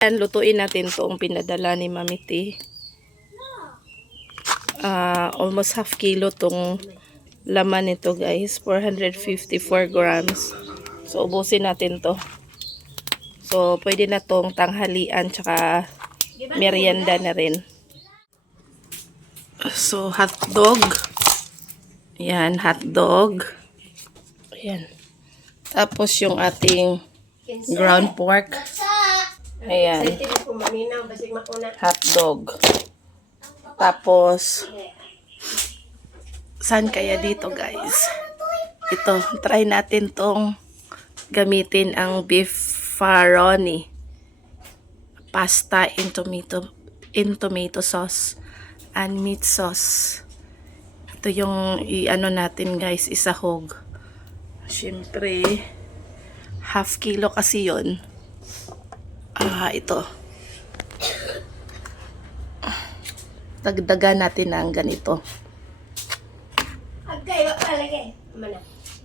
And lutuin natin itong pinadala ni Mami T. Almost half kilo tong laman nito guys. 454 grams. So, ubusin natin to. So, pwede na tong tanghalian tsaka merienda na rin. So, hotdog. Ayan, hotdog. Ayan. Tapos yung ating ground pork. Ayan. Hotdog. Tapos, saan kaya dito guys? Ito, try natin tong gamitin ang beef faroni. Pasta in tomato sauce and meat sauce. Ito yung i-ano natin guys, isahog. Siyempre, half kilo kasi yun. Ito. Dagdagan natin ng ganito.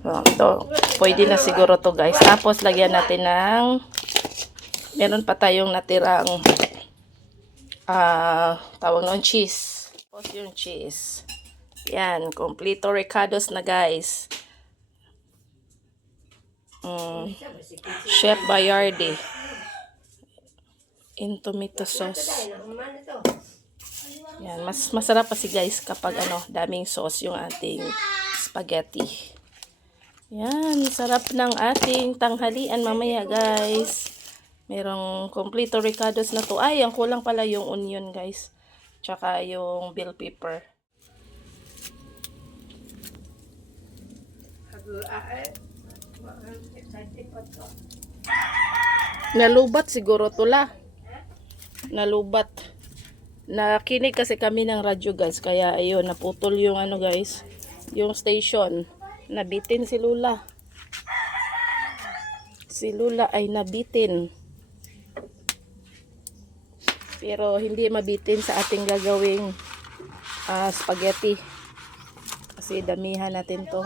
Ito, pwede na siguro to guys. Tapos, lagyan natin ng meron pa tayong natirang tawag ng cheese. Tapos yung cheese. Yan, completo ricados na guys. Chef Boyardee. In tomato sauce. Yan, mas masarap pa si guys kapag daming sauce yung ating spaghetti. Yan, sarap ng ating tanghalian mamaya guys. Merong completo ricados na to. Ay, ang kulang pala yung onion guys. Tsaka yung bell pepper. Nalubat siguro to la. Nalubat. Nakinig kasi kami ng radyo guys. Kaya ayun, naputol yung guys. Yung station. Nabitin si Lula. Si Lula ay nabitin. Pero hindi mabitin sa ating gagawing spaghetti. Kasi damihan natin to.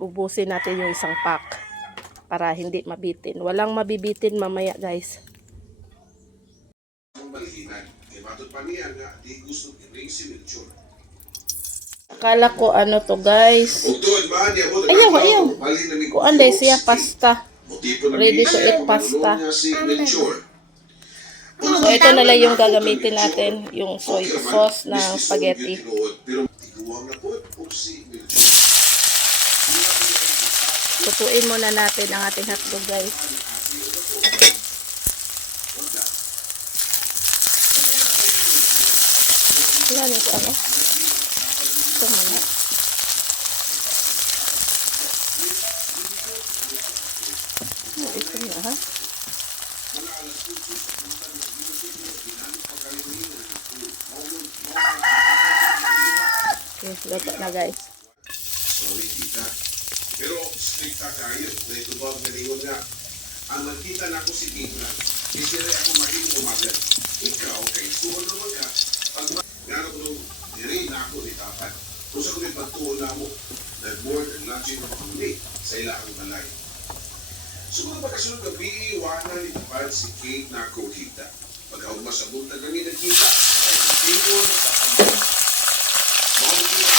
Ubusin natin yung isang pack. Para hindi mabitin. Walang mabibitin mamaya guys. Akala ko to guys. Ayaw. Kuan day siya pasta. Ready to eat pasta. So ito na lang yung gagamitin natin. Yung soy sauce ng spaghetti. Tutuin muna natin ang ating hotdog guys. Yan ito ito muna. Ito na ha. Okay, luto na guys. Pero stricta kayo, na itubag na lingon nga, ang nagkita na ako si Tigna, kasi rin ako maging umagal. Ikaw, kay suwan naman ka, pag gano'n ko nung nire na ako ni Tapat, kung sa kung pagtuon na mo, nag-board and lunching na pamuli sa ilang balay. Siguro pagkasunod gabi, wana ni Tapat si Kate na ako kita. Pagkawag masabot na kami nagkita, ay nag-table sa pamuli. Mga makita,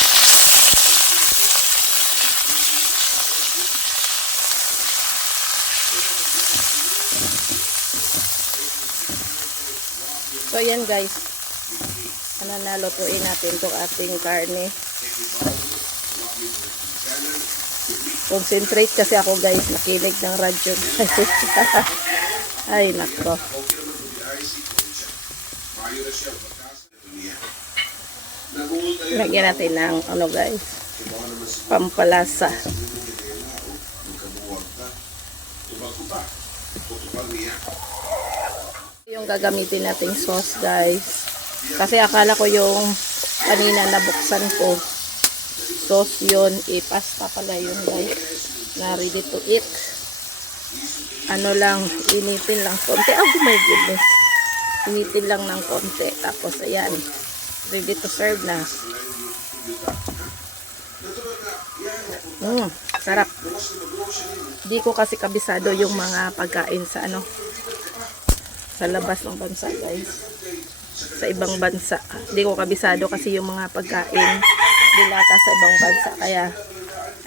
so yan guys, nalutuin natin itong ating karne. Concentrate kasi ako guys, nakinig ng radyo. Ay nako. Lagyan natin ng guys, pampalasa. Yung gagamitin nating sauce guys. Kasi akala ko yung kanina nabuksan ko. Sauce yun. Pasta pala yun guys. Na ready to eat. Initin lang konti. Oh my goodness. Initin lang ng konti. Tapos ayan. Ready to serve na. Sarap. Di ko kasi kabisado yung mga pagkain sa sa labas ng bansa, guys. Sa ibang bansa. Hindi ko kabisado kasi yung mga pagkain dilata sa ibang bansa. Kaya,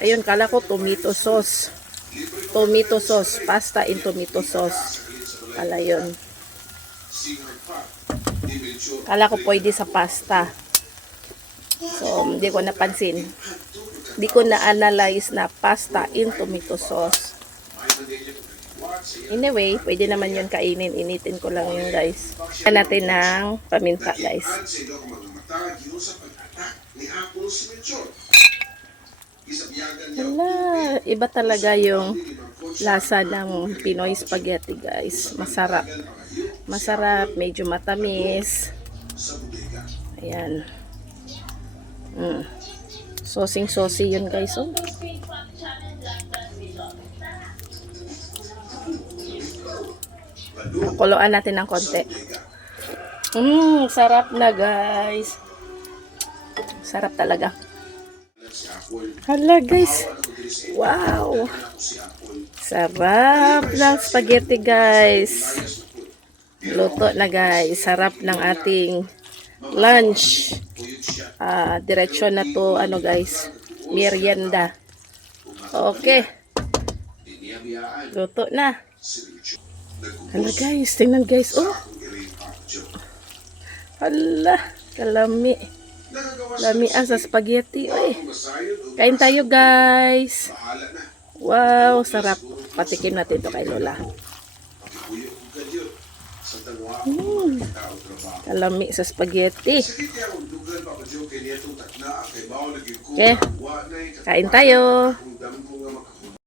ayun, kala ko tomato sauce. Tomato sauce. Pasta in tomato sauce. Kala yun. Kala ko pwede sa pasta. So, hindi ko napansin. Hindi ko na-analyze na pasta in tomato sauce. Anyway, pwede naman yun kainin. Initin ko lang yun, guys. Kaya natin ng paminta, guys. Wala, iba talaga yung lasa ng Pinoy spaghetti, guys. Masarap. Masarap, medyo matamis. Ayan. Sosing-sosi yun, guys. Oh. Kuluan natin ng konti. Sarap na, guys. Sarap talaga. Hala, guys. Wow. Sarap ng spaghetti, guys. Luto na, guys. Sarap ng ating lunch. Diretsyon na to, ano, guys. Merienda. Okay. Luto na. Hala, guys. Tingnan, guys. Oh. Hala. Kalami. Lamian sa spaghetti. Oy. Kain tayo, guys. Wow, sarap. Patikim natin to kay Lola. Kalami sa spaghetti. Okay. Kain tayo.